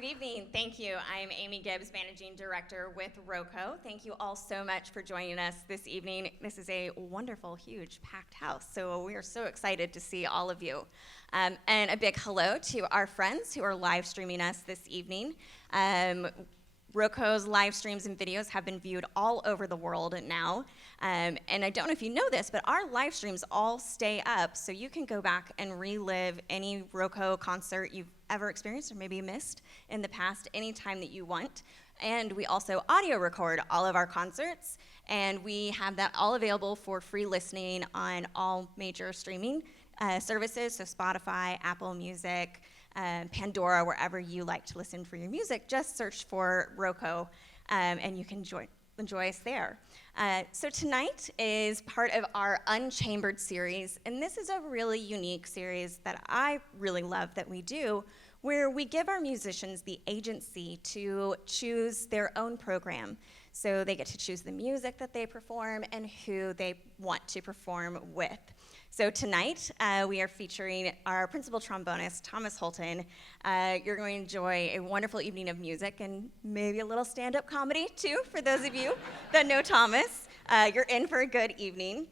Good evening. Thank you. I'm Amy Gibbs, Managing Director with ROCO. Thank you all so much for joining us this evening. This is a wonderful, huge, packed house, so we are so excited to see all of you. And a big hello to our friends who are live streaming us this evening. ROCO's live streams and videos have been viewed all over the world now. And I don't know if you know this, but our live streams all stay up, so you can go back and relive any ROCO concert you've ever experienced or maybe missed in the past anytime that you want. And we also audio record all of our concerts, and we have that all available for free listening on all major streaming services, so Spotify, Apple Music, Pandora, wherever you like to listen for your music. Just search for ROCO, and you can enjoy us there. So tonight is part of our Unchambered series, and this is a really unique series that I really love that we do, where we give our musicians the agency to choose their own program. So they get to choose the music that they perform and who they want to perform with. So tonight, we are featuring our principal trombonist, Thomas Hultén. You're going to enjoy a wonderful evening of music and maybe a little stand-up comedy, too, for those of you that know Thomas. You're in for a good evening.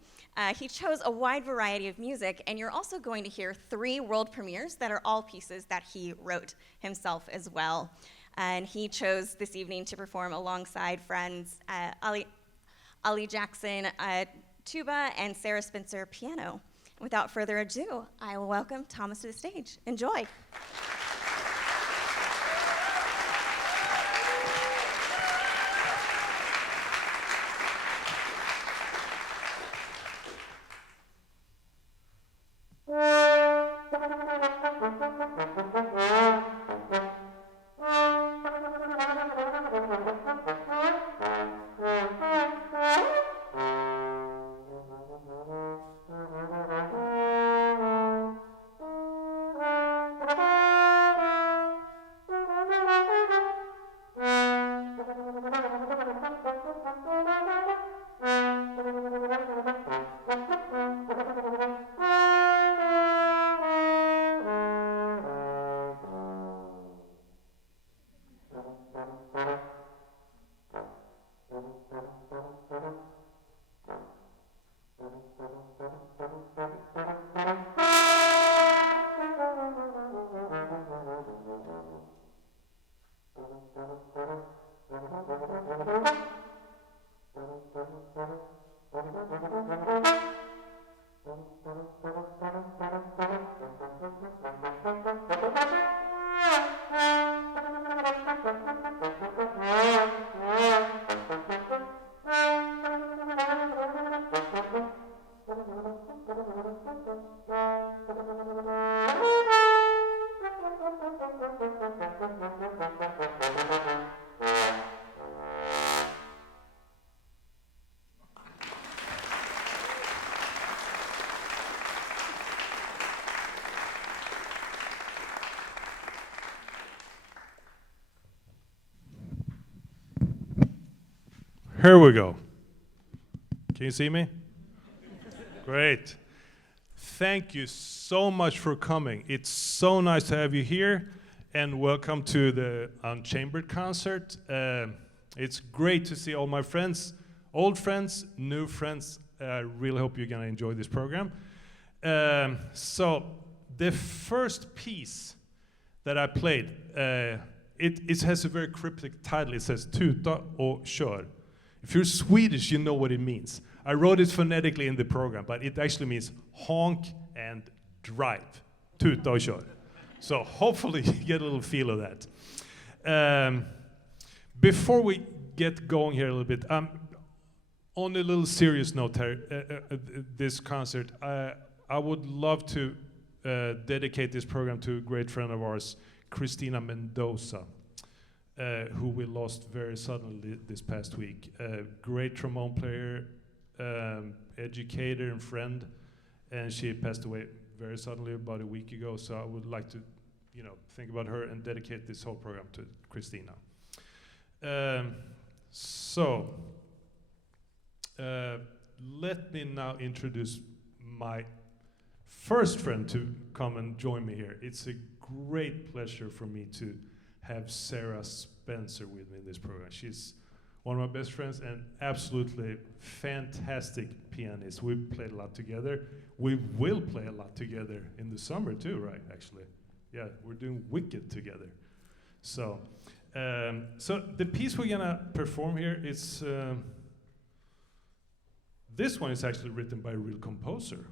He chose a wide variety of music, and you're also going to hear 3 world premieres that are all pieces that he wrote himself as well. And he chose this evening to perform alongside friends Ali Jackson, tuba, and Sarah Spencer, piano. Without further ado, I will welcome Thomas to the stage. Enjoy. Here we go. Can you see me? Great. Thank you so much for coming. It's so nice to have you here, and welcome to the Unchambered concert. It's great to see all my friends, old friends, new friends. I really hope you're going to enjoy this program. So the first piece that I played, it has a very cryptic title. It says Tuta och kör. If you're Swedish, you know what it means. I wrote it phonetically in the program, but it actually means honk and drive. Tuta och kör. So hopefully you get a little feel of that. Before we get going here a little bit, on a little serious note here, this concert, I would love to dedicate this program to a great friend of ours, Christina Mendoza. Who we lost very suddenly this past week. Great trombone player, educator and friend, and she passed away very suddenly about a week ago, so I would like to think about her and dedicate this whole program to Christina. Let me now introduce my first friend to come and join me here. It's a great pleasure for me to have Sarah Spencer with me in this program. She's one of my best friends and absolutely fantastic pianist. We played a lot together. We will play a lot together in the summer too, right, actually. Yeah, we're doing Wicked together. So, so the piece we're gonna perform here is, this one is actually written by a real composer.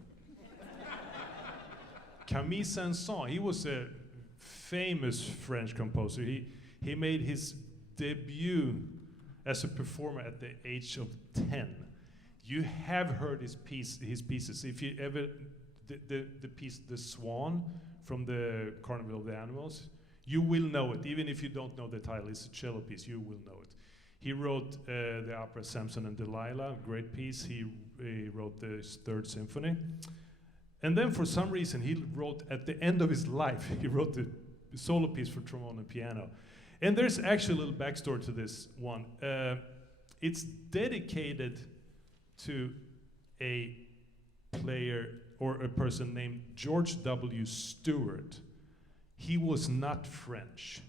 Camille Saint-Saens, he was a famous French composer. He made his debut as a performer at the age of 10. You have heard his pieces. If you ever, the piece, The Swan, from the Carnival of the Animals, you will know it. Even if you don't know the title, it's a cello piece, you will know it. He wrote the opera Samson and Delilah, great piece. He wrote the Third Symphony. And then for some reason, he wrote, at the end of his life, he wrote the solo piece for trombone and piano. And there's actually a little backstory to this one. It's dedicated to a player or a person named George W. Stewart. He was not French.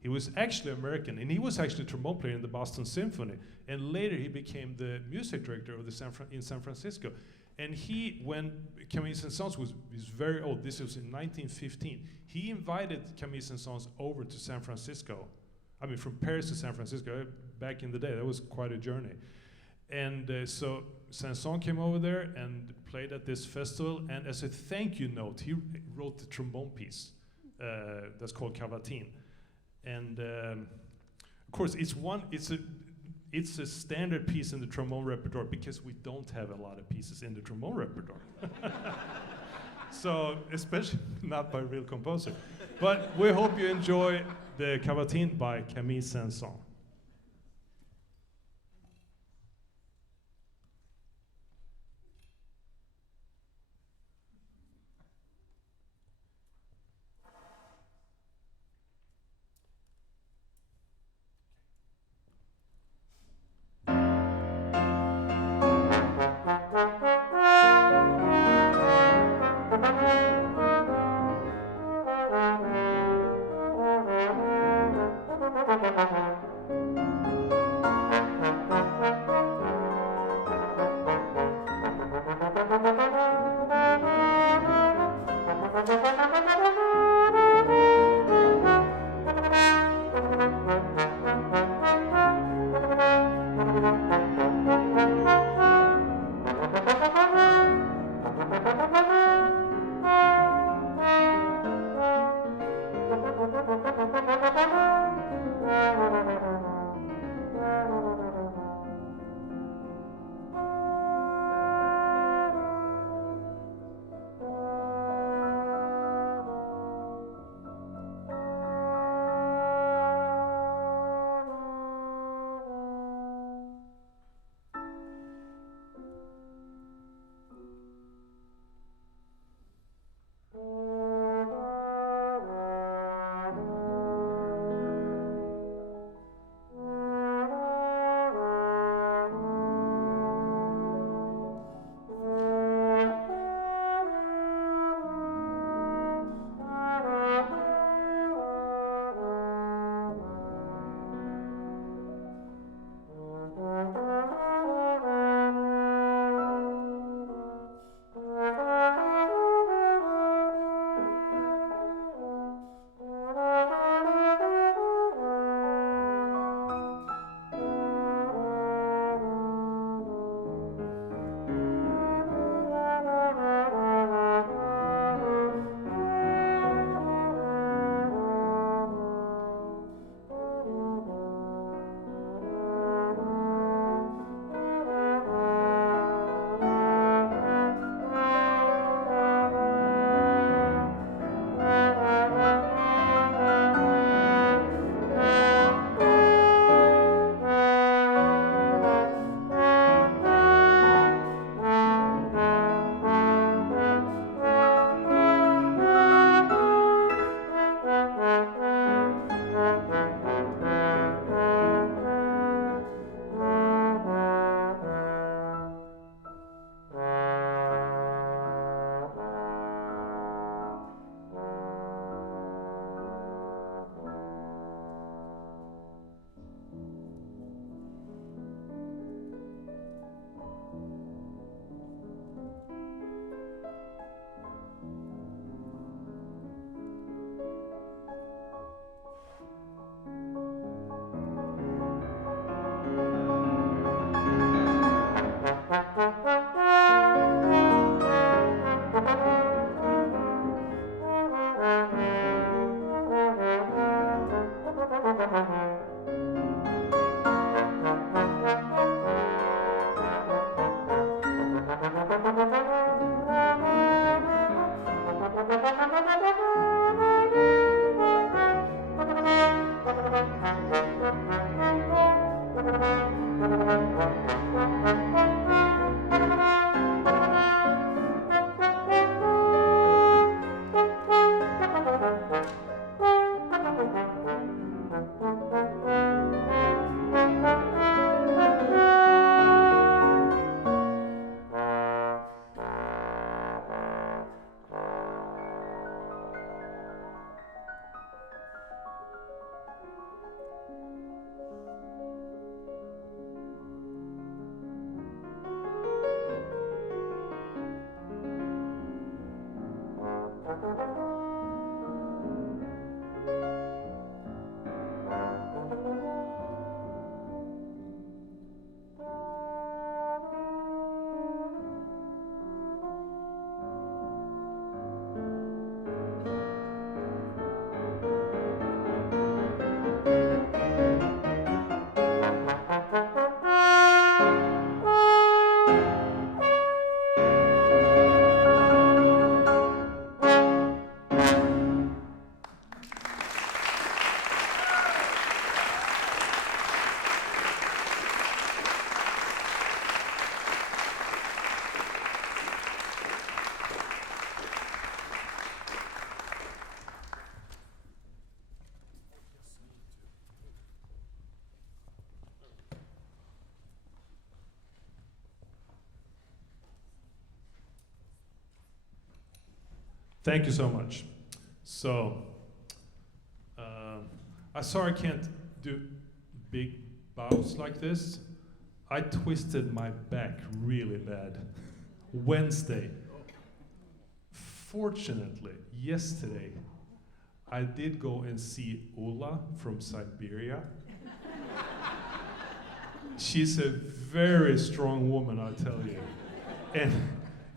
He was actually American, and he was actually a trombone player in the Boston Symphony. And later he became the music director of in San Francisco. And when Camille Saint-Saens was very old, this was in 1915, he invited Camille Saint-Saens over to San Francisco. I mean, from Paris to San Francisco, back in the day, that was quite a journey. And so Saint-Saens came over there and played at this festival, and as a thank you note, he wrote the trombone piece that's called Cavatine. And of course, it's a standard piece in the trombone repertoire because we don't have a lot of pieces in the trombone repertoire. So, especially not by a real composer. But we hope you enjoy the Cavatine by Camille Saint-Saens. Thank you so much. So, I'm sorry I can't do big bows like this. I twisted my back really bad Wednesday. Fortunately, yesterday, I did go and see Bulla from Siberia. She's a very strong woman, I'll tell you. And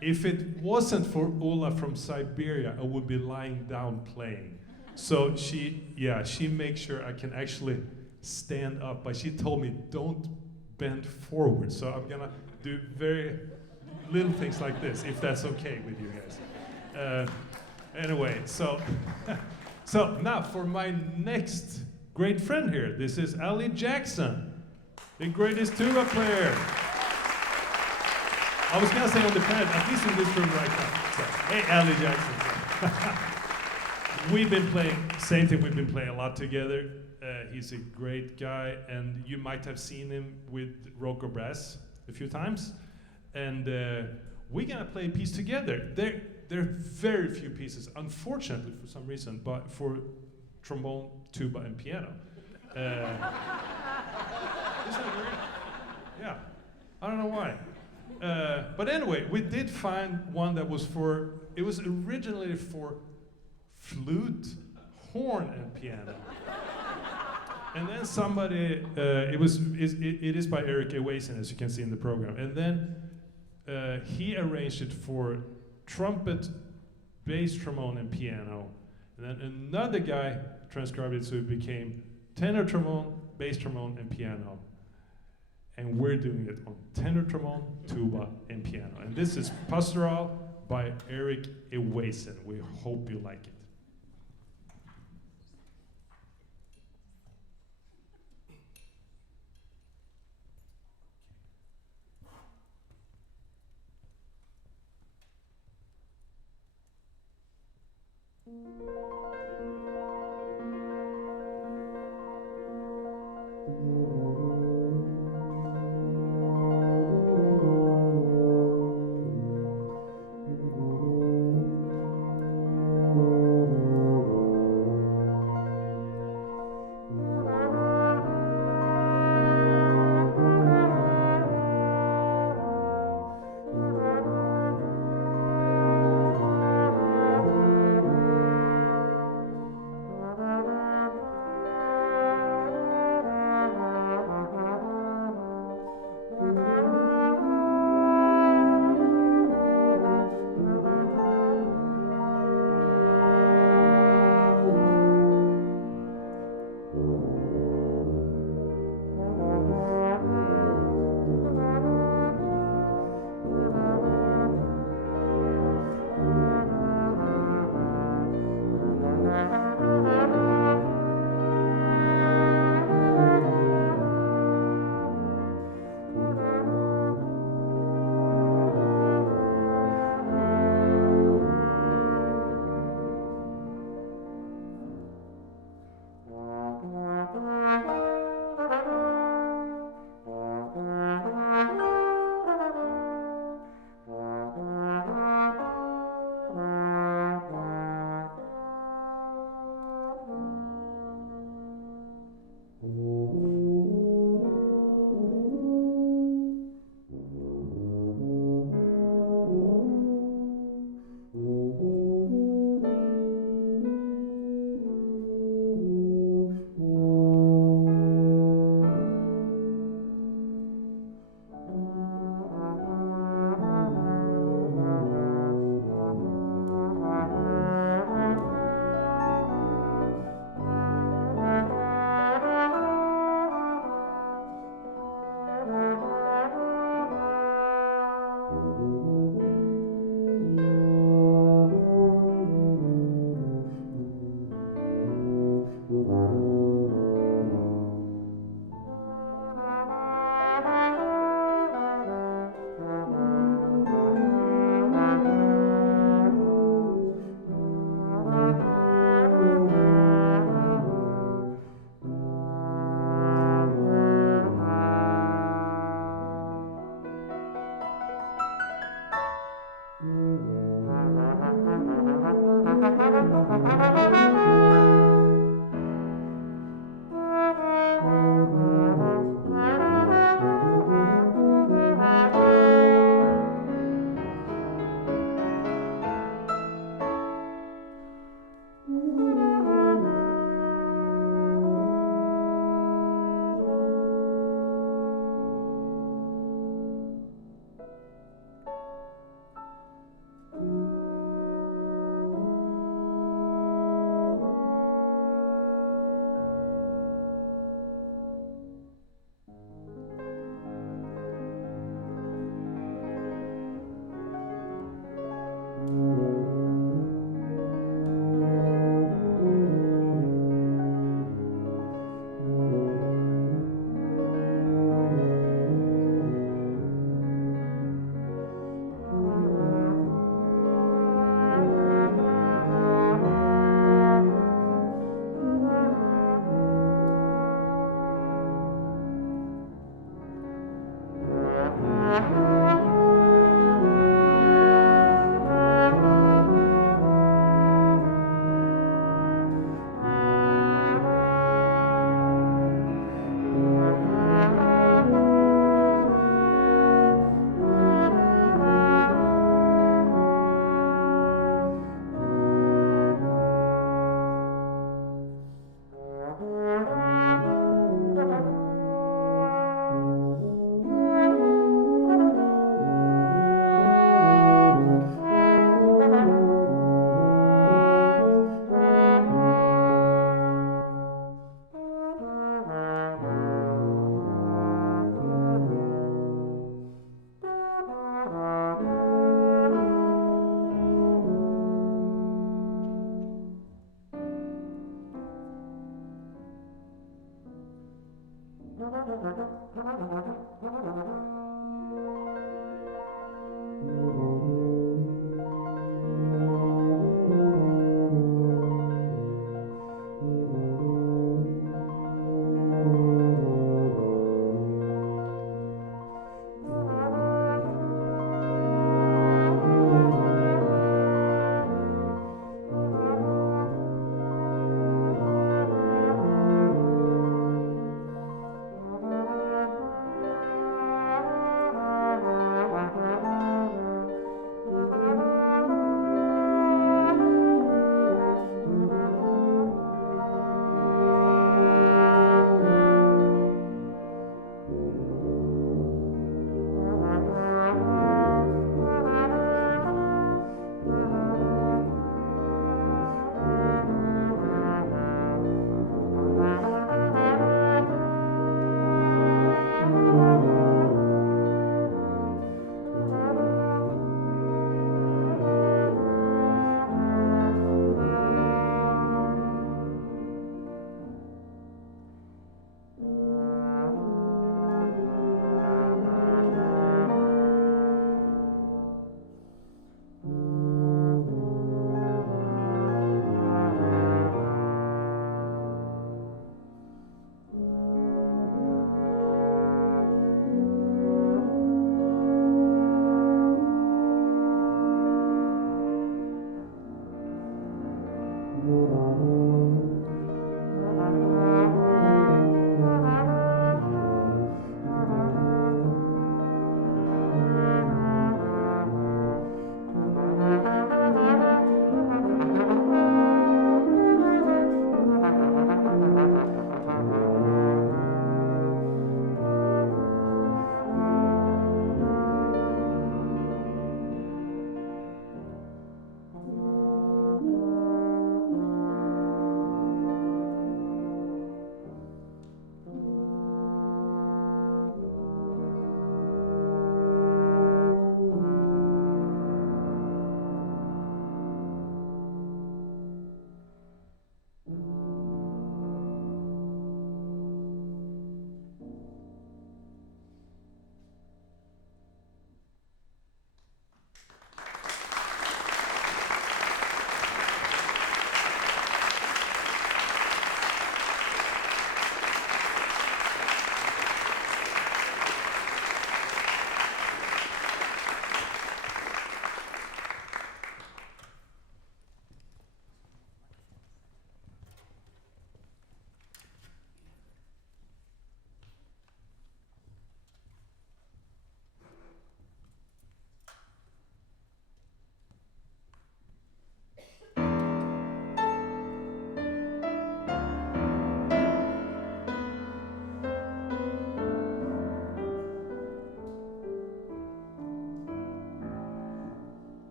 if it wasn't for Bulla from Siberia, I would be lying down playing. So she makes sure I can actually stand up, but she told me don't bend forward. So I'm gonna do very little things like this, if that's okay with you guys. Anyway, so now for my next great friend here, this is Ali Jackson, the greatest tuba player. I was gonna say on the planet, at least in this room right now. So, hey, Ali Jackson. We've been playing, same thing, we've been playing a lot together. He's a great guy, and you might have seen him with ROCO Brass a few times. And we're gonna play a piece together. There are very few pieces, unfortunately for some reason, but for trombone, tuba, and piano. Isn't that weird? Yeah, I don't know why. But anyway, we did find one that was it was originally for flute, horn, and piano. And then somebody, it is by Ewazen, as you can see in the program. And then he arranged it for trumpet, bass, trombone, and piano. And then another guy transcribed it so it became tenor trombone, bass trombone, and piano. And we're doing it on tenor trombone, tuba, and piano. And this is Pastorale by Ewazen. We hope you like it.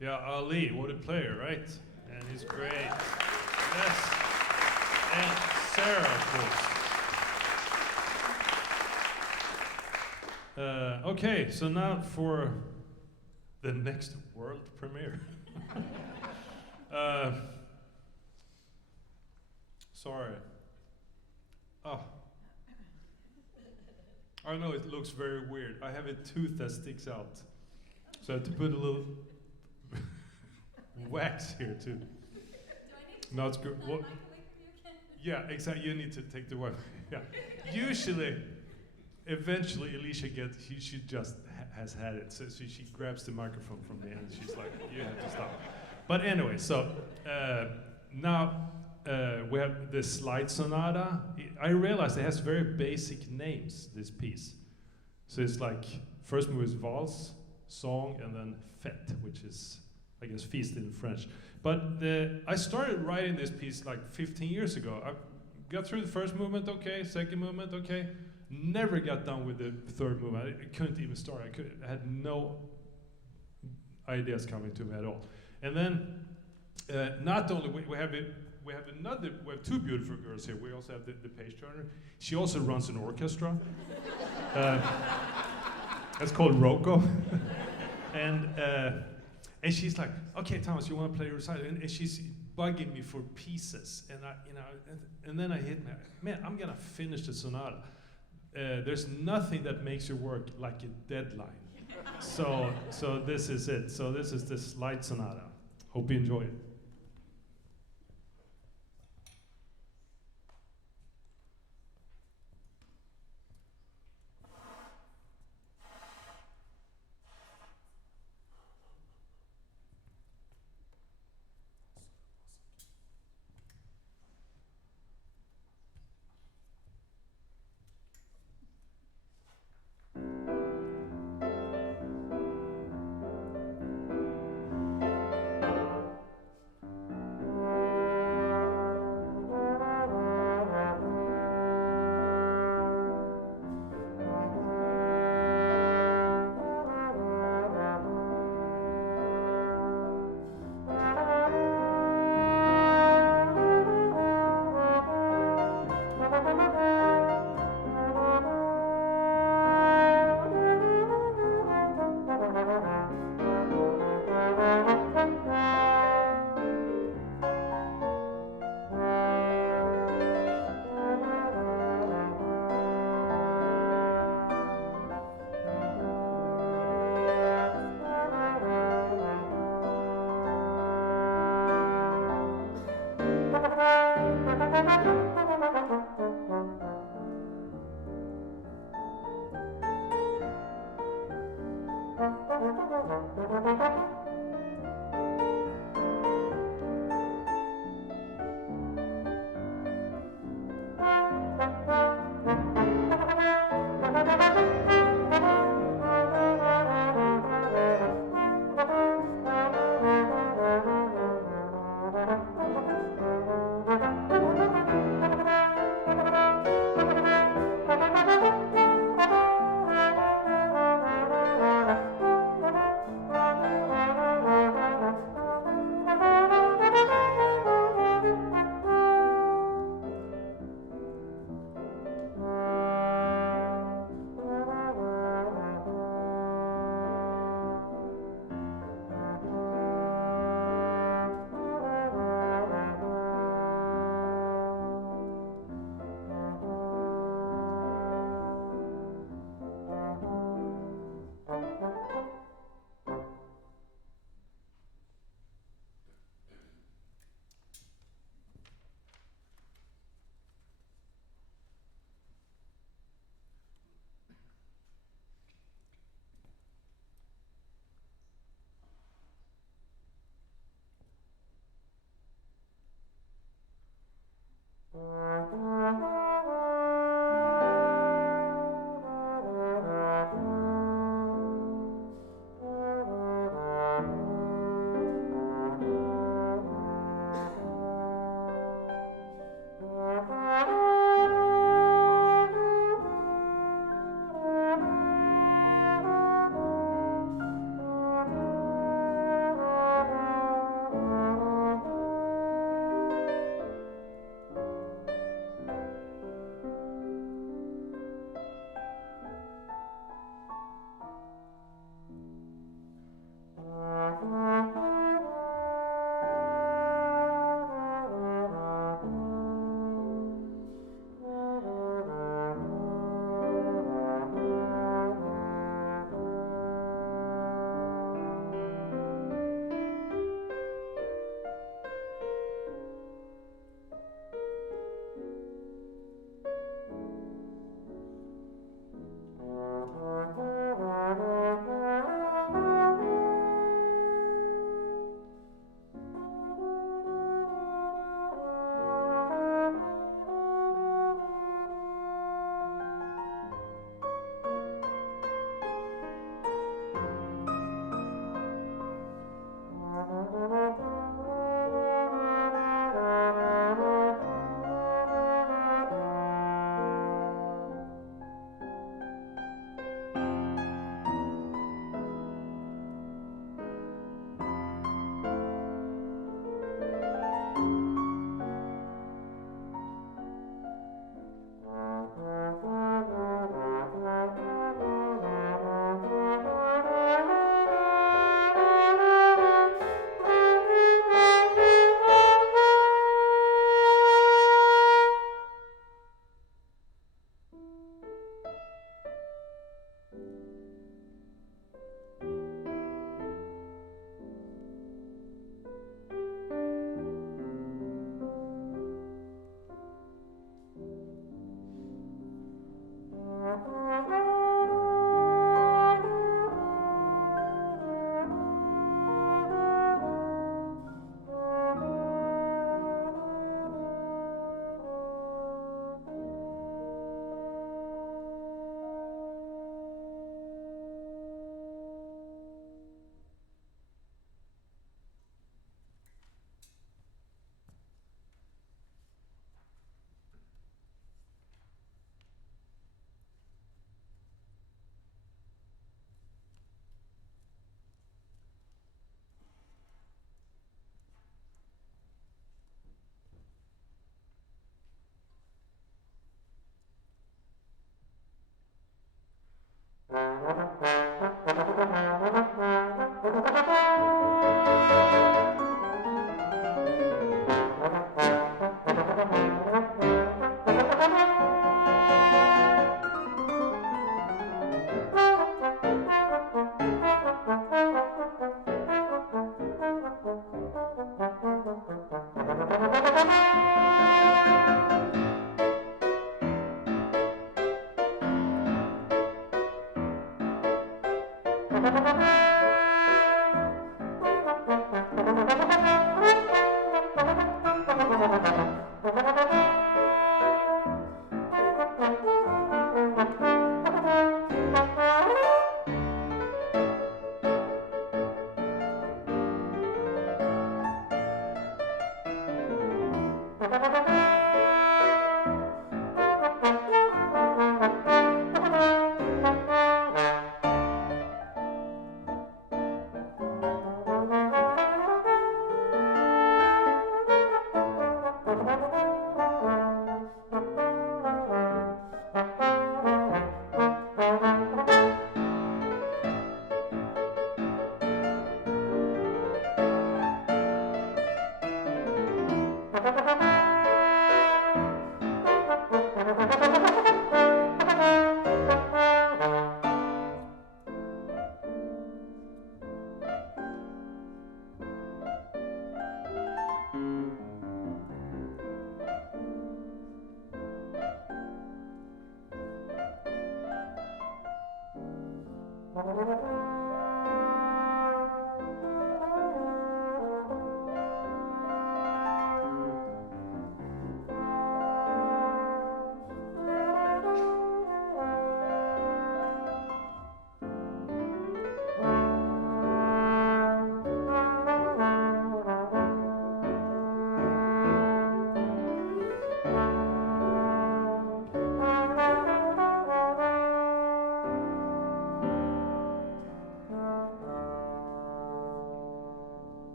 Yeah, Ali, what a player, right? And he's great. Yes. And Sarah, of course. Okay, so now for the next world premiere. Sorry. Oh. I know it looks very weird. I have a tooth that sticks out. So I have to put a little wax here too. Do I need to No, it's good. pull What? that mic away from you again? Yeah, exactly. You need to take the wax. Yeah. Usually, eventually, Alicia she just has had it. So she grabs the microphone from me and she's like, you have to stop. But anyway, so now we have the slide sonata. I realized it has very basic names, this piece. So it's like, first move is valse, song, and then fête, which is, I guess, feast in French. But I started writing this piece like 15 years ago. I got through the first movement, okay, second movement, okay. Never got done with the third movement. I couldn't even start. I had no ideas coming to me at all. And then, not only we have two beautiful girls here. We also have the page turner. She also runs an orchestra. That's called ROCO. And she's like, okay, Thomas, you want to play a recital? And she's bugging me for pieces. And then I hit me, man, I'm gonna finish the sonata. There's nothing that makes your work like a deadline. So this is it. So this is the slide sonata. Hope you enjoy it.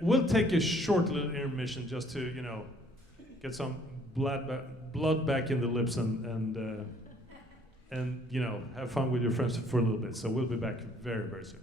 We'll take a short little intermission just to, you know, get some blood back in the lips and you know, have fun with your friends for a little bit. So we'll be back very, very soon.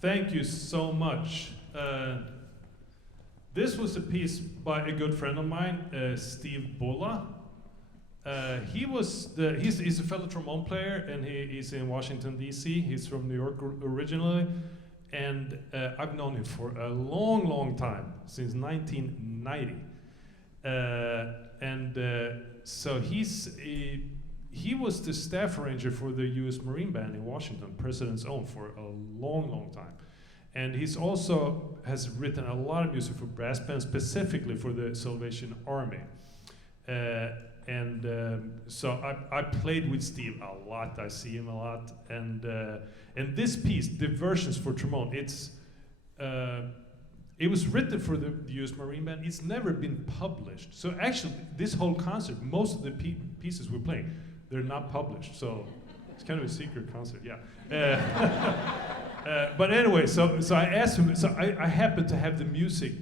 Thank you so much. This was a piece by a good friend of mine, Steve Bulla. He's a fellow trombone player, and he's in Washington, D.C. He's from New York originally, and I've known him for a long, long time, since 1990. So he was the staff arranger for the U.S. Marine Band in Washington, President's Own, for a long, long time. And he's also has written a lot of music for brass bands, specifically for the Salvation Army. So I played with Steve a lot. I see him a lot. And this piece, Diversions for trombone, it was written for the U.S. Marine Band. It's never been published. So actually, this whole concert, most of the pieces we're playing, they're not published. So it's kind of a secret concert, yeah. But anyway, so I asked him. So I happened to have the music,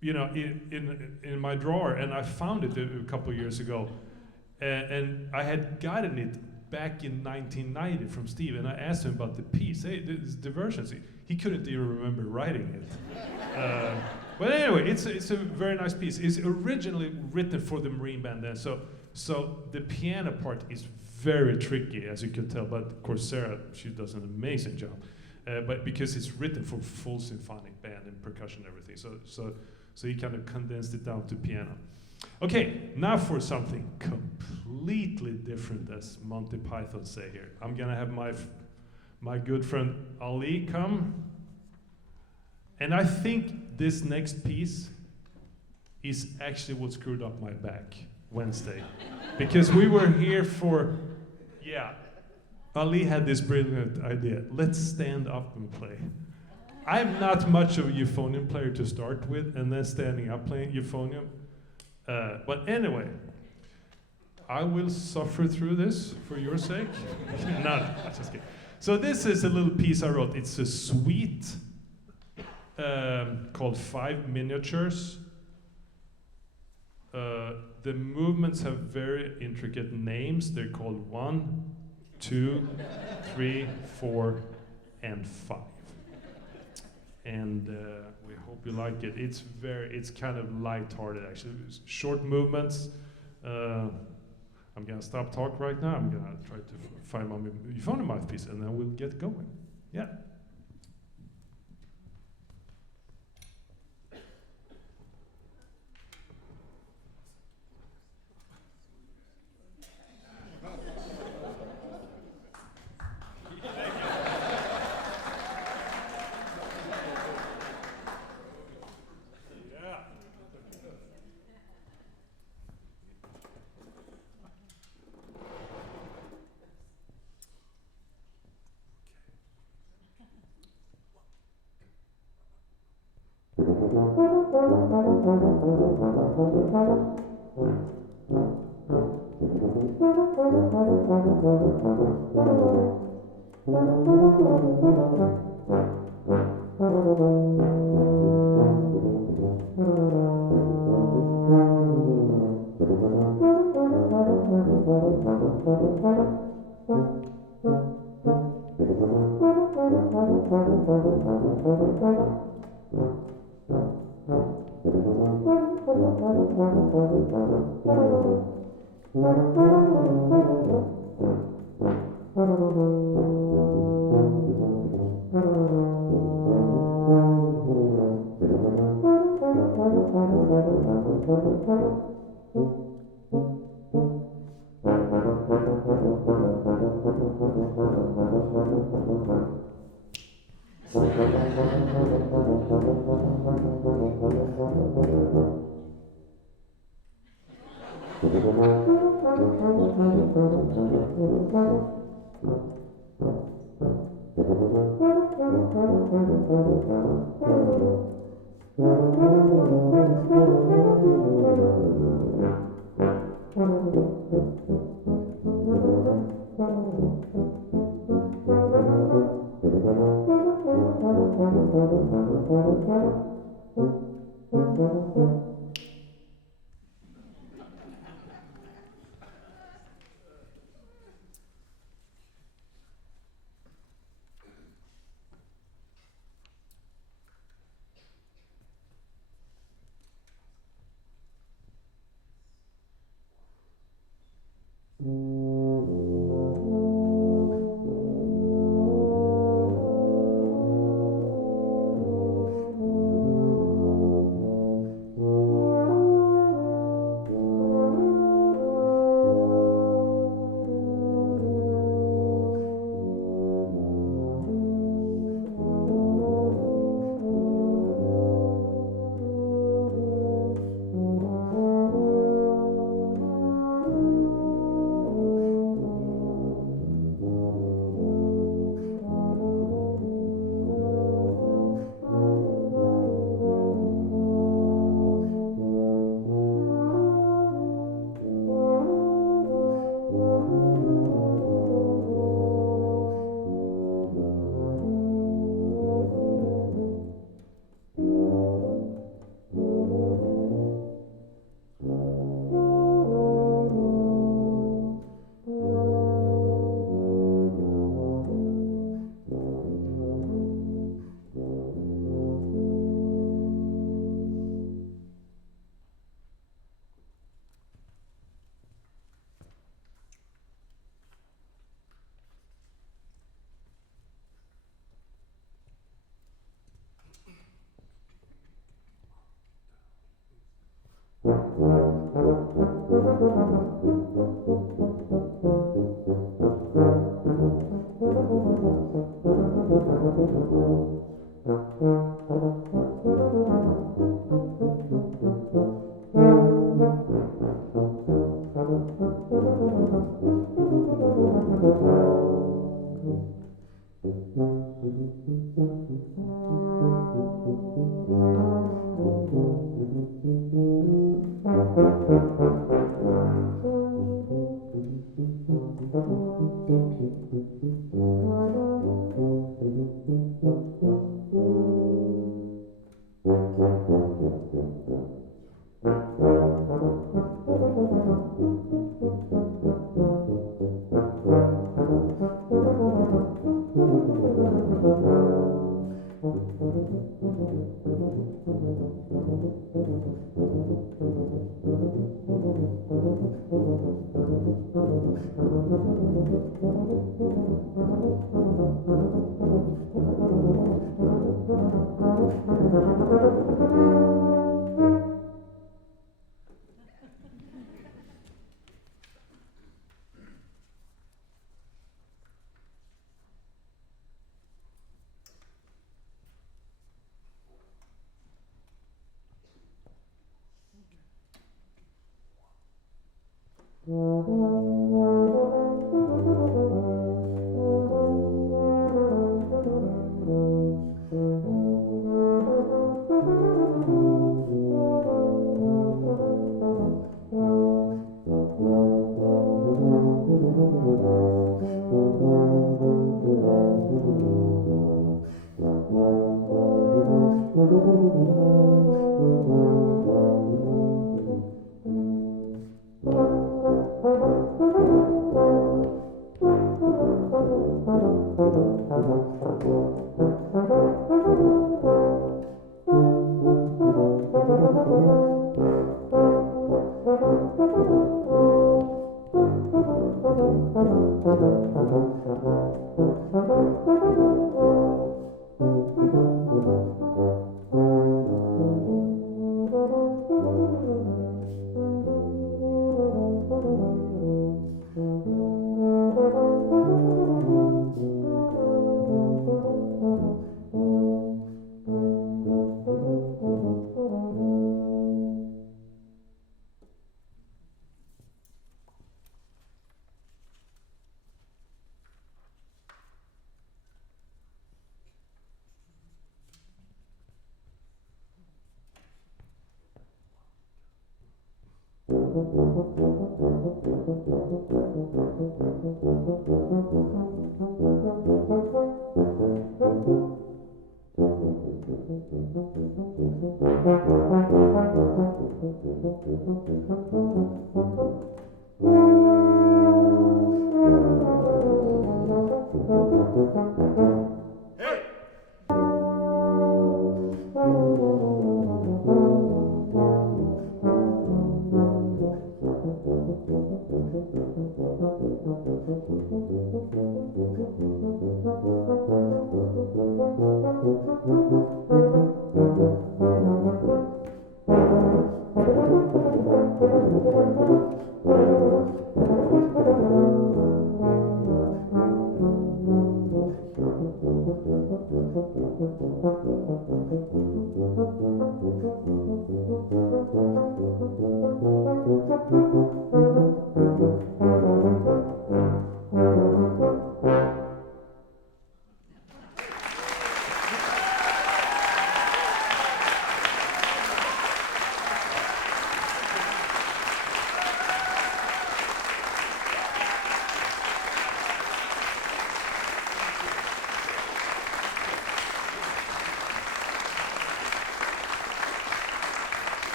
you know, in my drawer, and I found it a couple of years ago, and I had gotten it back in 1990 from Steve, and I asked him about the piece. Hey, this Diversions. He couldn't even remember writing it. But anyway, it's a very nice piece. It's originally written for the Marine Band then, so the piano part is very tricky, as you can tell, but of course Sarah, she does an amazing job. But because it's written for full symphonic band and percussion and everything, so he kind of condensed it down to piano. Okay, now for something completely different, as Monty Python say here. I'm gonna have my good friend Ali come. And I think this next piece is actually what screwed up my back Wednesday. Because we were here Ali had this brilliant idea. Let's stand up and play. I'm not much of a euphonium player to start with, and then standing up playing euphonium. But anyway, I will suffer through this for your sake. No, just kidding. So this is a little piece I wrote. It's a suite called 5 Miniatures. The movements have very intricate names. They're called 1, 2, 3, 4, and 5. And we hope you like it. It's kind of light-hearted, actually. It's short movements. I'm gonna stop talk right now. I'm gonna try to find my euphonium mouthpiece, and then we'll get going. Yeah.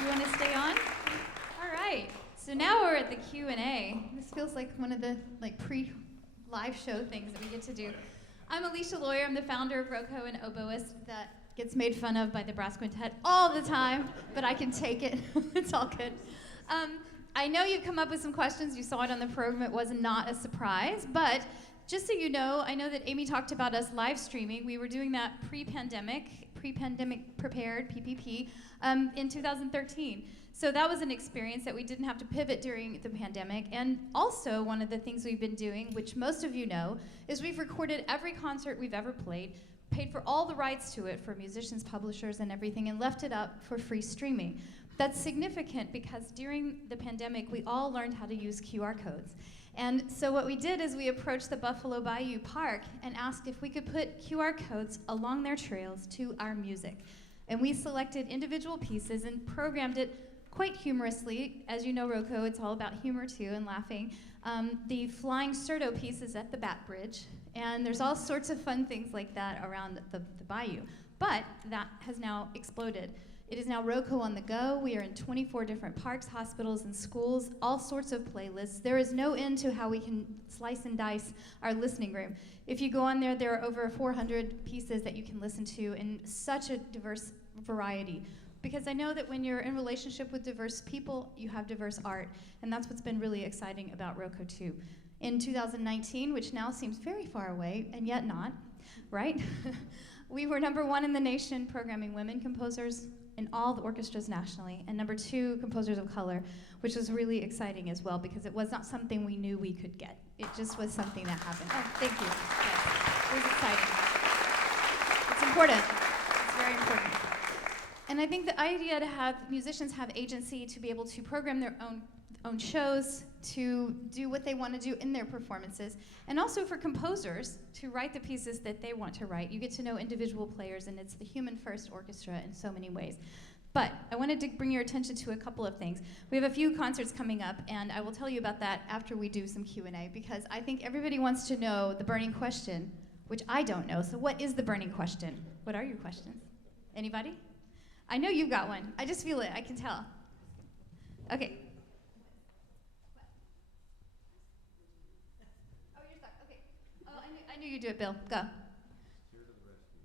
You want to stay on? All right. So now we're at the Q&A. This feels like one of the pre-live show things that we get to do. I'm Alicia Lawyer. I'm the founder of ROCO and oboist that gets made fun of by the brass quintet all the time, but I can take it. It's all good. I know you've come up with some questions. You saw it on the program. It was not a surprise, but just so you know, I know that Amy talked about us live streaming. We were doing that pre-pandemic, Pre-Pandemic Prepared, PPP, in 2013. So that was an experience that we didn't have to pivot during the pandemic. And also, one of the things we've been doing, which most of you know, is we've recorded every concert we've ever played, paid for all the rights to it for musicians, publishers, and everything, and left it up for free streaming. That's significant because during the pandemic, we all learned how to use QR codes. And so what we did is we approached the Buffalo Bayou Park and asked if we could put QR codes along their trails to our music. And we selected individual pieces and programmed it quite humorously. As you know, ROCO, it's all about humor too and laughing. The flying Certo piece is at the Bat Bridge, and there's all sorts of fun things like that around the bayou. But that has now exploded. It is now ROCO on the go. We are in 24 different parks, hospitals, and schools, all sorts of playlists. There is no end to how we can slice and dice our listening room. If you go on there, there are over 400 pieces that you can listen to in such a diverse variety. Because I know that when you're in relationship with diverse people, you have diverse art, and that's what's been really exciting about ROCO too. In 2019, which now seems very far away, and yet not, right? We were #1 in the nation programming women composers in all the orchestras nationally, and #2 composers of color, which was really exciting as well, because it was not something we knew we could get. It just was something that happened. Oh, thank you. Yes, it was exciting. It's important. It's very important. And I think the idea to have musicians have agency to be able to program their own shows, to do what they want to do in their performances, and also for composers to write the pieces that they want to write. You get to know individual players, and it's the human first orchestra in so many ways. But I wanted to bring your attention to a couple of things. We have a few concerts coming up, and I will tell you about that after we do some Q&A, because I think everybody wants to know the burning question, which I don't know. So what is the burning question? What are your questions? Anybody? I know you've got one. I just feel it. I can tell. Okay. Oh, you're stuck. Okay. Oh, I knew you'd do it, Bill. Go. Here to the rescue.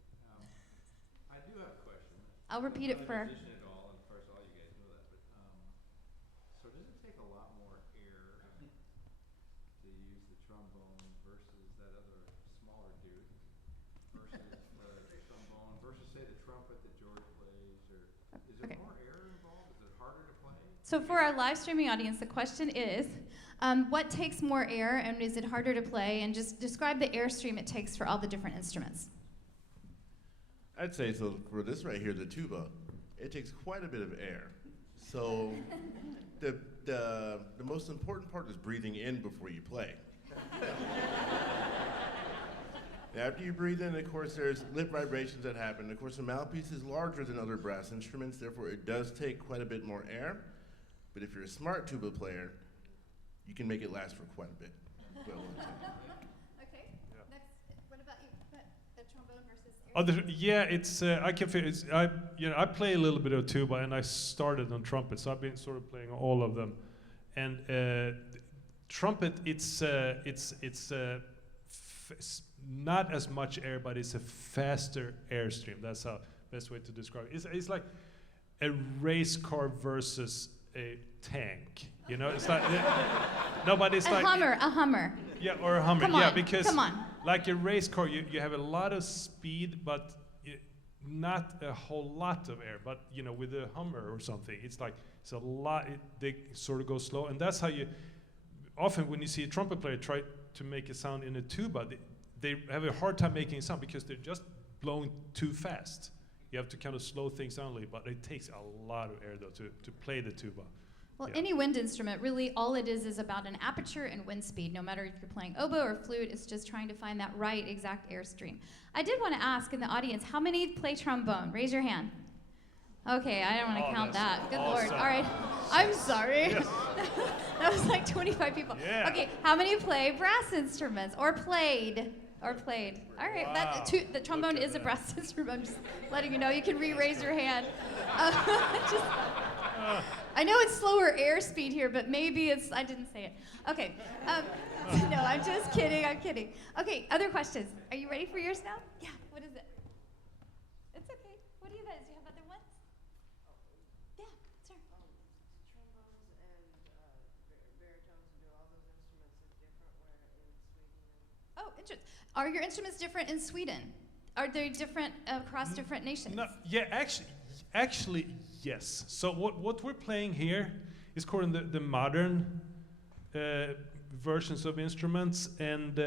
I do have a question. I'll repeat it for. I'm not a musician at all, and of course all you guys know that, but so does it take a lot more air to use the trombone versus that other smaller dude versus the trombone versus say the trumpet that George plays, or is there more air involved? Is it harder to play? So for our live streaming audience, the question is, what takes more air, and is it harder to play? And just describe the airstream it takes for all the different instruments. I'd say, so for this right here, the tuba, it takes quite a bit of air. So the most important part is breathing in before you play. After you breathe in, of course, there's lip vibrations that happen. Of course, the mouthpiece is larger than other brass instruments, therefore it does take quite a bit more air. But if you're a smart tuba player, you can make it last for quite a bit. Okay. Next, what about you? The trombone versus Yeah, it's I can feel it's I play a little bit of tuba, and I started on trumpet, so I've been sort of playing all of them. And trumpet, it's not as much air, but it's a faster airstream. That's the best way to describe it. It's like a race car versus a tank. You know, it's like nobody's like a Hummer. Yeah, or a Hummer. Come on, yeah, because come on. like a race car, you have a lot of speed, but not a whole lot of air. But you know, with a Hummer or something, it's like it's a lot. They sort of go slow, and that's how you. Often, when you see a trumpet player try to make a sound in a tuba, they have a hard time making a sound because they're just blowing too fast. You have to kind of slow things down a little, but it takes a lot of air though to play the tuba. Well, Yeah. any wind instrument, really all it is about an aperture and wind speed. No matter if you're playing oboe or flute, it's just trying to find that right exact airstream. I did want to ask in the audience, how many play trombone? Raise your hand. Okay, I don't want to count that. Good Lord. awesome. All right. I'm sorry. That was like 25 people. Yeah. Okay, how many play brass instruments or played? All right, Wow. the trombone Look at is a that. brass instrument. I'm just letting you know. You can re-raise your hand. I know it's slower airspeed here, but maybe it's, I didn't say it. Okay, no, I'm just kidding, I'm kidding. Okay, other questions? Are you ready for yours now? Yeah, what is it? It's okay. What do you guys, do you have other ones? Yeah, sure. Trombones and baritones and all those instruments are different where in Sweden. Oh, interesting. Are your instruments different in Sweden? Are they different across different nations? No, yeah, actually, yes. So what we're playing here is called the modern versions of instruments, and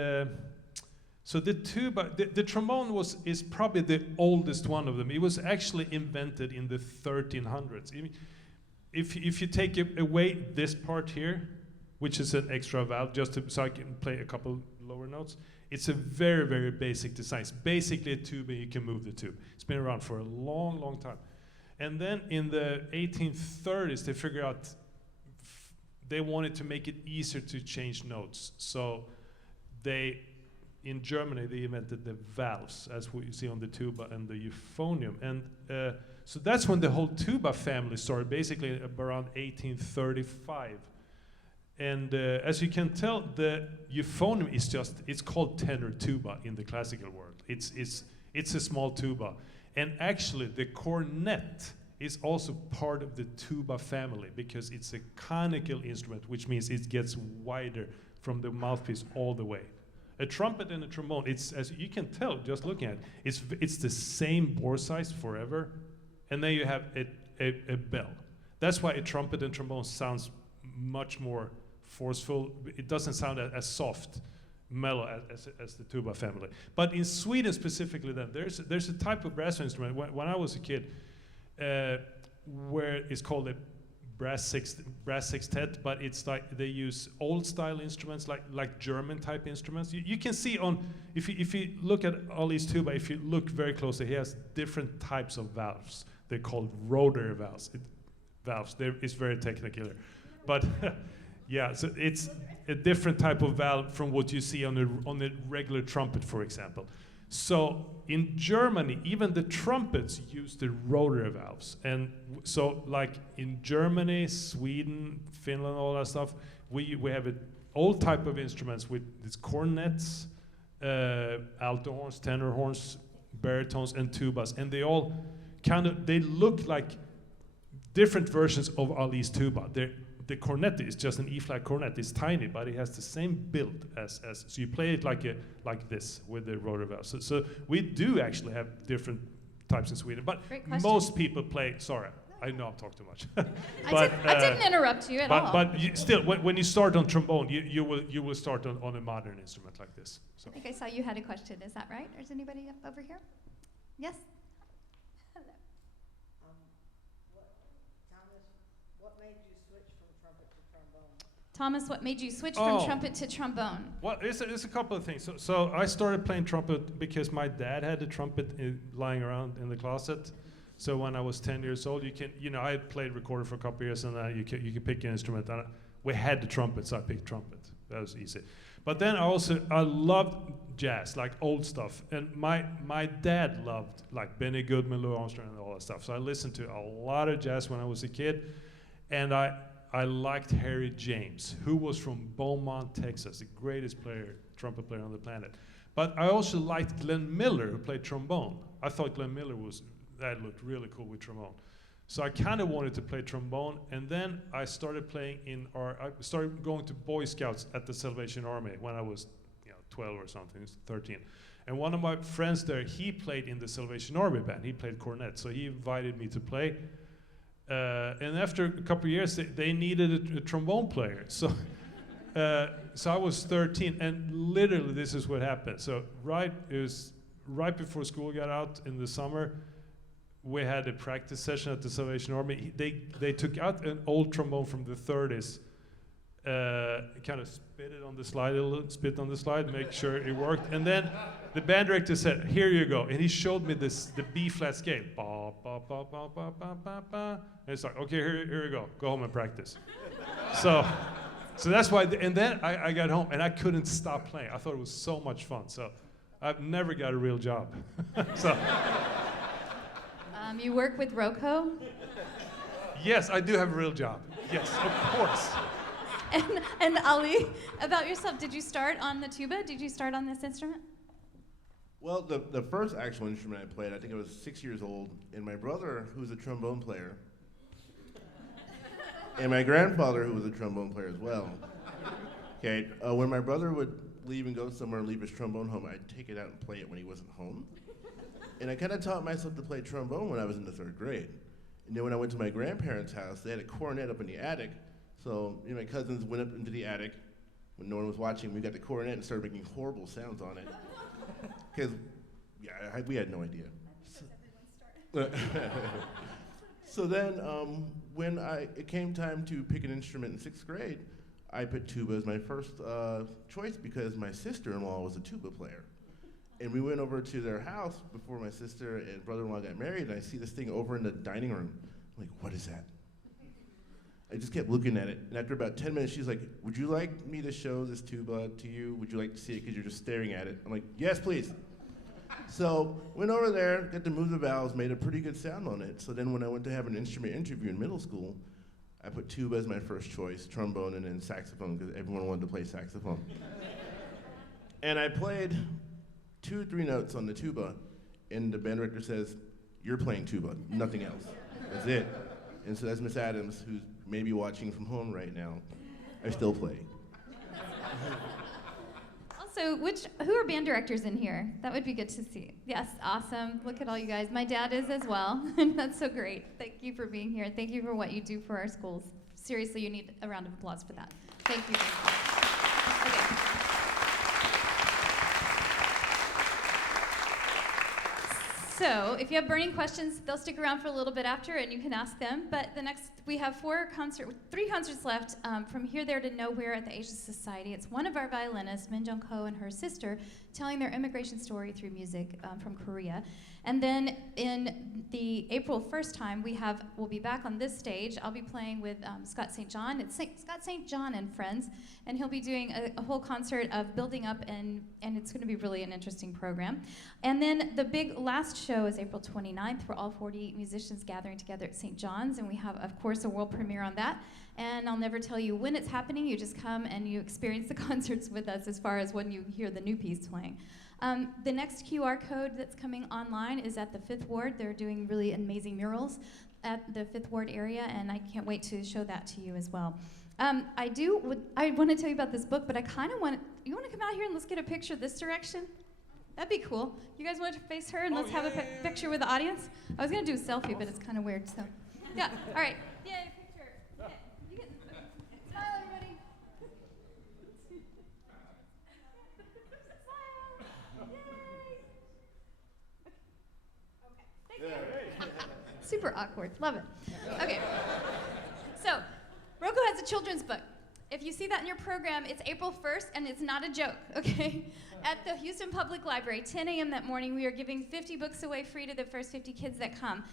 so the tuba, the trombone is probably the oldest one of them. It was actually invented in the 1300s. If you take away this part here, which is an extra valve, just so I can play a couple lower notes, it's a very, very basic design. It's basically a tuba, you can move the tube. It's been around for a long, long time. And then in the 1830s, they figured out they wanted to make it easier to change notes. So in Germany, they invented the valves, as we see on the tuba and the euphonium. And so that's when the whole tuba family started, basically around 1835. And as you can tell, the euphonium is it's called tenor tuba in the classical world. It's a small tuba. And actually, the cornet is also part of the tuba family because it's a conical instrument, which means it gets wider from the mouthpiece all the way. A trumpet and a trombone, it's, as you can tell just looking at it, it's the same bore size forever, and then you have a bell. That's why a trumpet and trombone sounds much more forceful. It doesn't sound as soft, mellow as the tuba family. But in Sweden specifically, then there's a type of brass instrument. When I was a kid, where it's called a brass sextet, but it's like they use old style instruments, like German type instruments. You can see if you look at Ali's tuba, if you look very closely, he has different types of valves. They're called rotary valves. It's very technical, but yeah, so it's a different type of valve from what you see on a regular trumpet, for example. So in Germany, even the trumpets use the rotary valves. And so like in Germany, Sweden, Finland, all that stuff, we have an old type of instruments with these cornets, alto horns, tenor horns, baritones, and tubas. And they all they look like different versions of Ali's tuba. The cornet is just an E-flat cornet. It's tiny, but it has the same build as so you play it like this with the rotor valve. So we do actually have different types in Sweden, but most people play. Sorry, I know I'm talking too much. But I didn't interrupt you at all. But still, when you start on trombone, you will start on a modern instrument like this. So. I think I saw you had a question. Is that right? Or is anybody up over here? Yes. Hello. What made you switch from trumpet to trombone? Thomas, what made you switch from trumpet to trombone? Well, it's a couple of things. So I started playing trumpet because my dad had a trumpet lying around in the closet. So when I was 10 years old, I had played recorder for a couple of years, and you could pick an instrument. And we had the trumpet, so I picked trumpet. That was easy. But then I loved jazz, like old stuff. And my dad loved like Benny Goodman, Louis Armstrong, and all that stuff. So I listened to a lot of jazz when I was a kid. And I liked Harry James, who was from Beaumont, Texas, the greatest trumpet player on the planet. But I also liked Glenn Miller, who played trombone. I thought Glenn Miller looked really cool with trombone. So I kind of wanted to play trombone, and then I started playing I started going to Boy Scouts at the Salvation Army when I was 12 or something, 13. And one of my friends there, he played in the Salvation Army band. He played cornet, so he invited me to play. And after a couple of years, they needed a trombone player. So I was 13, and literally this is what happened. So it was right before school got out in the summer, we had a practice session at the Salvation Army. They took out an old trombone from the 30s, kind of spit on the slide, make sure it worked. And then the band director said, "Here you go." And he showed me the B-flat scale. Ba, ba, ba, ba, ba, ba, ba, ba. And it's like, okay, here you go. Go home and practice. So that's why, and then I got home and I couldn't stop playing. I thought it was so much fun. So I've never got a real job. So. You work with ROCO? Yes, I do have a real job. Yes, of course. And Ali, about yourself, did you start on the tuba? Did you start on this instrument? Well, the first actual instrument I played, I think I was 6 years old, and my brother, who's a trombone player, and my grandfather, who was a trombone player as well. Okay, when my brother would leave and go somewhere and leave his trombone home, I'd take it out and play it when he wasn't home. And I kind of taught myself to play trombone when I was in the 3rd grade. And then when I went to my grandparents' house, they had a cornet up in the attic. So my cousins went up into the attic when no one was watching. We got the cornet and started making horrible sounds on it. Because we had no idea. So then when it came time to pick an instrument in 6th grade, I put tuba as my first choice because my sister-in-law was a tuba player. And we went over to their house before my sister and brother-in-law got married, and I see this thing over in the dining room. I'm like, what is that? I just kept looking at it, and after about 10 minutes, she's like, would you like me to show this tuba to you? Would you like to see it because you're just staring at it? I'm like, yes, please. So went over there, got to move the valves, made a pretty good sound on it. So then when I went to have an instrument interview in middle school, I put tuba as my first choice, trombone, and then saxophone, because everyone wanted to play saxophone. And I played 2, 3 notes on the tuba, and the band director says, you're playing tuba, nothing else. That's it. And so that's Miss Adams, who's maybe watching from home right now. I still play. Also, who are band directors in here? That would be good to see. Yes, awesome. Look at all you guys. My dad is as well, and that's so great. Thank you for being here. Thank you for what you do for our schools. Seriously, you need a round of applause for that. Thank you. Okay. So, if you have burning questions, they'll stick around for a little bit after, and you can ask them. But we have 3 concerts left from Here, There to Nowhere at the Asian Society. It's one of our violinists, Min Jung Ko, and her sister, telling their immigration story through music from Korea. And then in the April 1st time, we'll be back on this stage. I'll be playing with Scott St. John. It's Scott St. John and friends, and he'll be doing a whole concert of building up, and it's going to be really an interesting program. And then the big last show is April 29th, where all 40 musicians gathering together at St. John's, and we have, of course, a world premiere on that. And I'll never tell you when it's happening. You just come and you experience the concerts with us as far as when you hear the new piece playing. The next QR code that's coming online is at the 5th Ward. They're doing really amazing murals at the 5th Ward area, and I can't wait to show that to you as well. I want to tell you about this book, but I kind of you want to come out here and let's get a picture this direction? That'd be cool. You guys want to face her and let's have a picture with the audience? I was going to do a selfie, but it's kind of weird, so. Yeah, all right. Yay, picture. Okay. You can smile, everybody. Super awkward. Love it. Okay. So, ROCO has a children's book. If you see that in your program, it's April 1st, and it's not a joke, okay? At the Houston Public Library, 10 a.m. that morning, we are giving 50 books away free to the first 50 kids that come.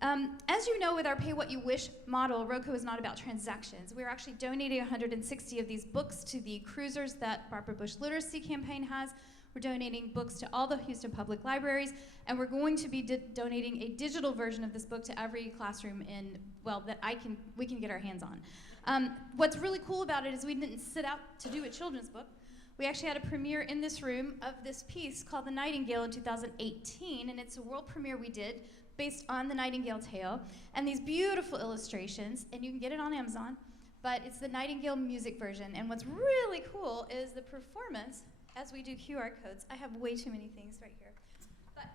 As you know, with our Pay What You Wish model, ROCO is not about transactions. We're actually donating 160 of these books to the cruisers that Barbara Bush Literacy Campaign has. We're donating books to all the Houston Public Libraries, and we're going to be donating a digital version of this book to every classroom we can get our hands on. What's really cool about it is we didn't set out to do a children's book. We actually had a premiere in this room of this piece called The Nightingale in 2018, and it's a world premiere we did based on the Nightingale tale, and these beautiful illustrations, and you can get it on Amazon, but it's the Nightingale music version, and what's really cool is the performance as we do QR codes. I have way too many things right here. But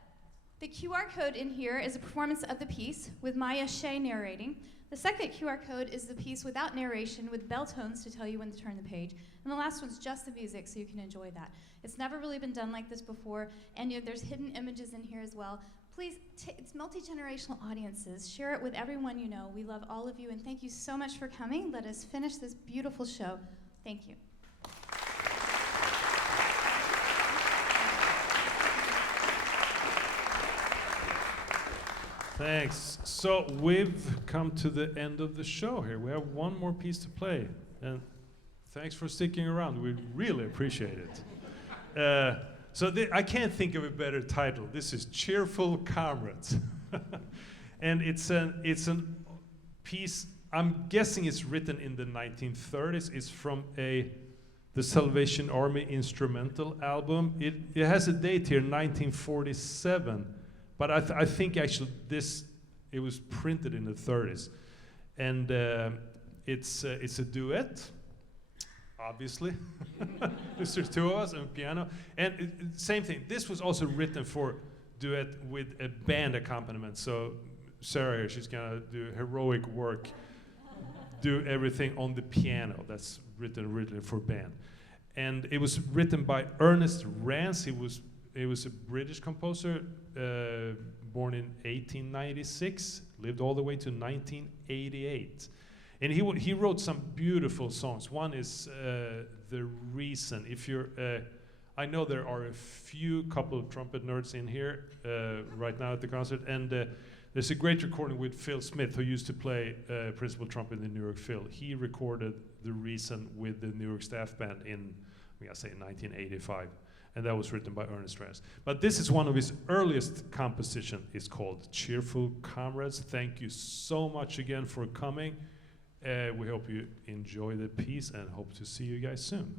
the QR code in here is a performance of the piece with Maya Shea narrating. The second QR code is the piece without narration with bell tones to tell you when to turn the page. And the last one's just the music, so you can enjoy that. It's never really been done like this before, and there's hidden images in here as well. Please, it's multi-generational audiences. Share it with everyone you know. We love all of you, and thank you so much for coming. Let us finish this beautiful show. Thank you. Thanks. So we've come to the end of the show here. We have one more piece to play, and thanks for sticking around. We really appreciate it. I can't think of a better title. This is Cheerful Comrades. And it's an piece, I'm guessing it's written in the 1930s. It's from the Salvation Army instrumental album. It has a date here, 1947. But I think actually it was printed in the 30s. And it's a duet, obviously. There's 2 of us and piano. And same thing, this was also written for duet with a band accompaniment. So Sarah here, she's gonna do heroic work, do everything on the piano. That's written originally for band. And it was written by Ernest Rance. He was a British composer, born in 1896, lived all the way to 1988. And he wrote some beautiful songs. One is The Reason. If you're, I know there are a couple of trumpet nerds in here right now at the concert, and there's a great recording with Phil Smith, who used to play principal trumpet in the New York Phil. He recorded The Reason with the New York Staff Band in, I gotta say, 1985. And that was written by Ernest Rance. But this is one of his earliest composition. It's called Cheerful Comrades. Thank you so much again for coming. We hope you enjoy the piece and hope to see you guys soon.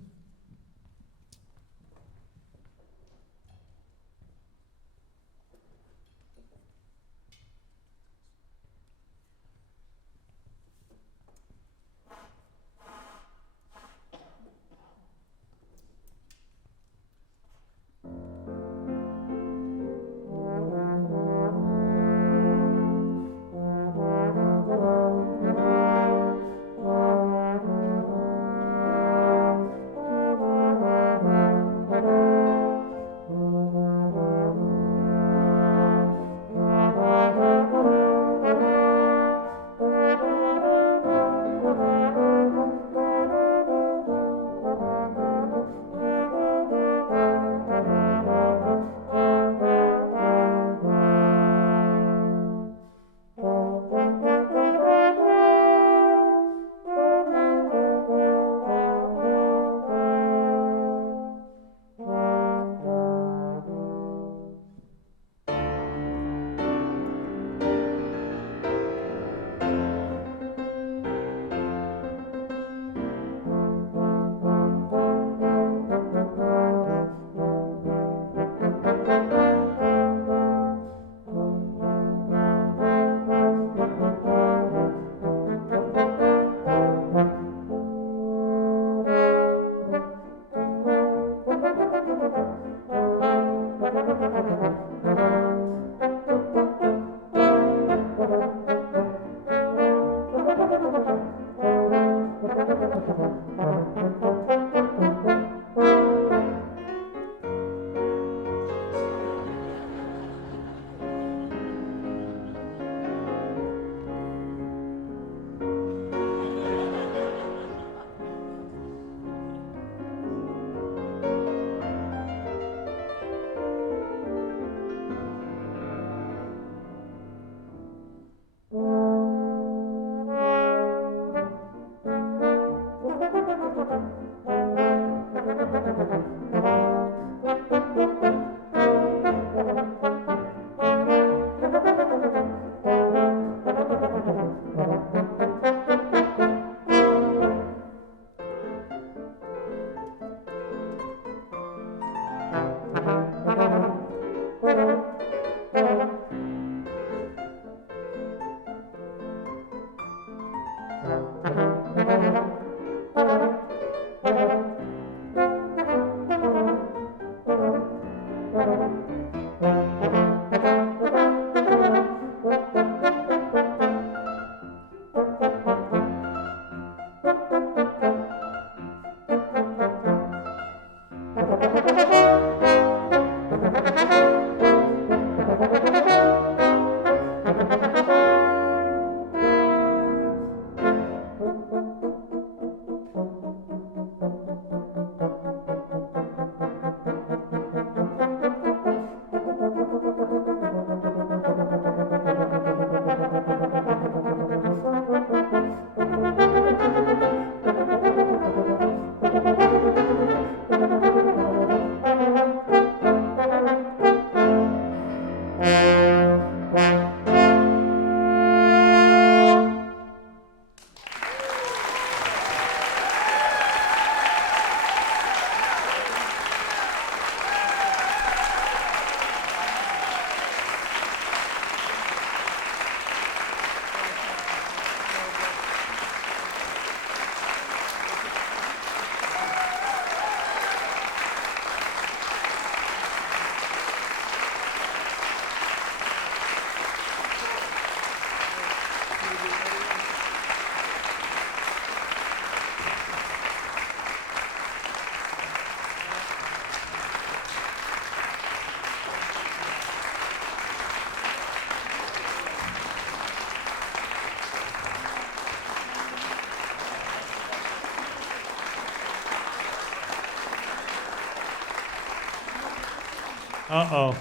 Uh-oh.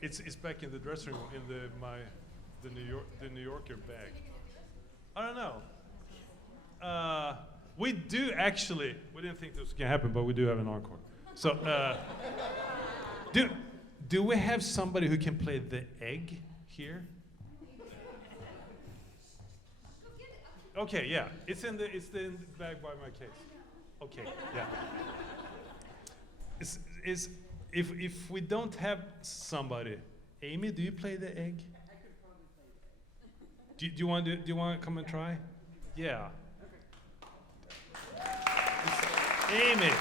It's back in the dressing room in the New Yorker bag. I don't know. We do actually. We didn't think this was gonna happen, but we do have an encore. So, do we have somebody who can play the egg here? Okay, yeah. It's in the bag by my case. Okay, yeah. If we don't have somebody, Amy, do you play the egg? I could probably play the egg. Do you want to come and try? Yeah. Amy.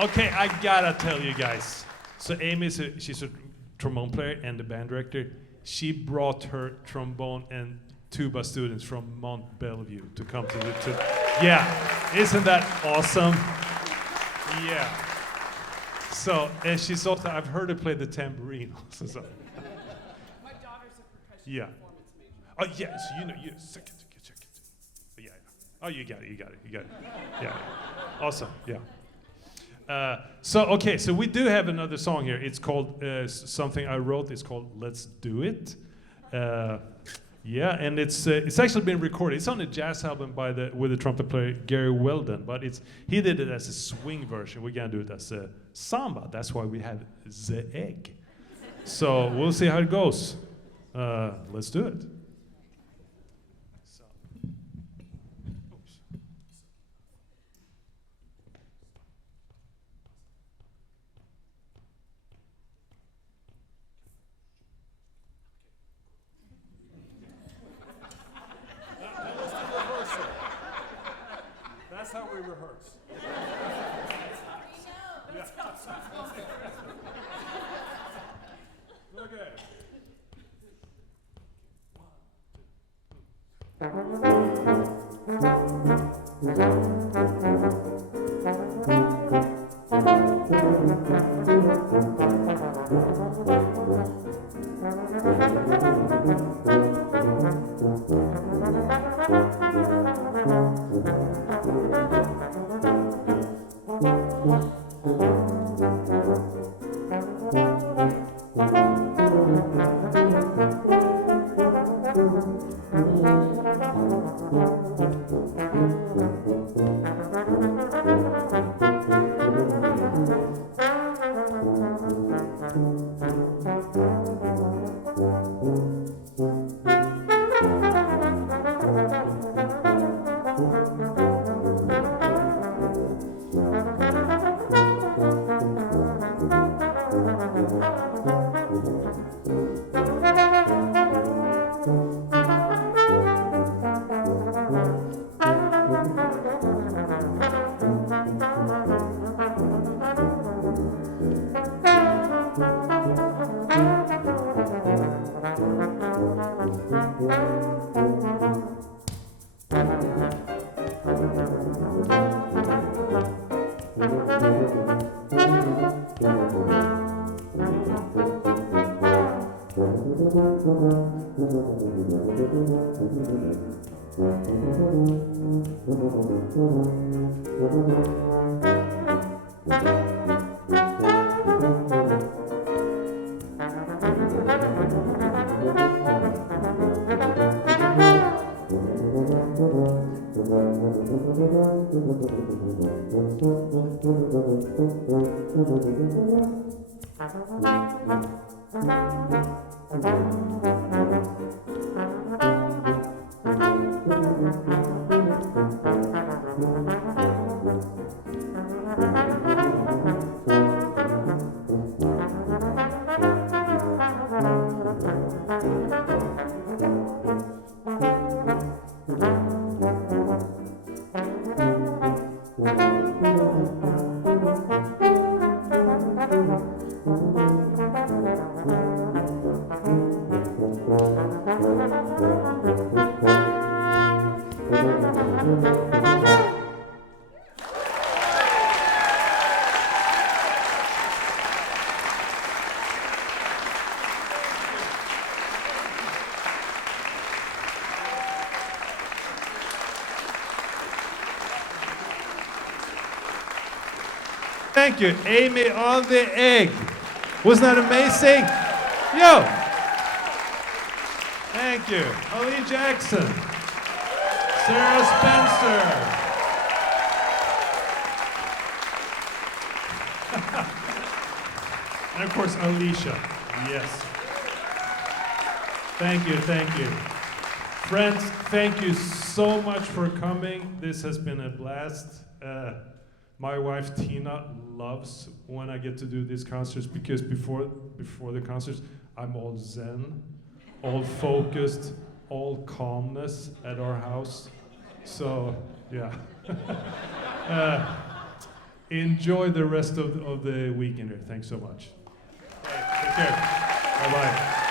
Okay, I gotta tell you guys. So Amy, she's a trombone player and the band director. She brought her trombone and tuba students from Mont Bellevue to come to the yeah, isn't that awesome? Yeah. So, and she's also, I've heard her play the tambourine also. So. My daughter's a percussion Yeah. performance major. Oh, yeah, so you know, second. Yeah, yeah. Oh, you got it. Yeah. Awesome, yeah. So we do have another song here. It's called, something I wrote, it's called Let's Do It. Yeah, and it's actually been recorded. It's on a jazz album with the trumpet player Gary Weldon, but he did it as a swing version. We're gonna do it as a samba. That's why we have the egg. So we'll see how it goes. Let's do it. So. Oops. That's how we rehearse. Okay. Thank you. Amy on the egg. Wasn't that amazing? Yo! Thank you. Ali Jackson. Sarah Spencer. And of course, Alicia. Yes. Thank you, thank you. Friends, thank you so much for coming. This has been a blast. My wife Tina loves when I get to do these concerts because before the concerts, I'm all zen, all focused, all calmness at our house. So, yeah. Enjoy the rest of the weekend here. Thanks so much. Take care. Bye-bye.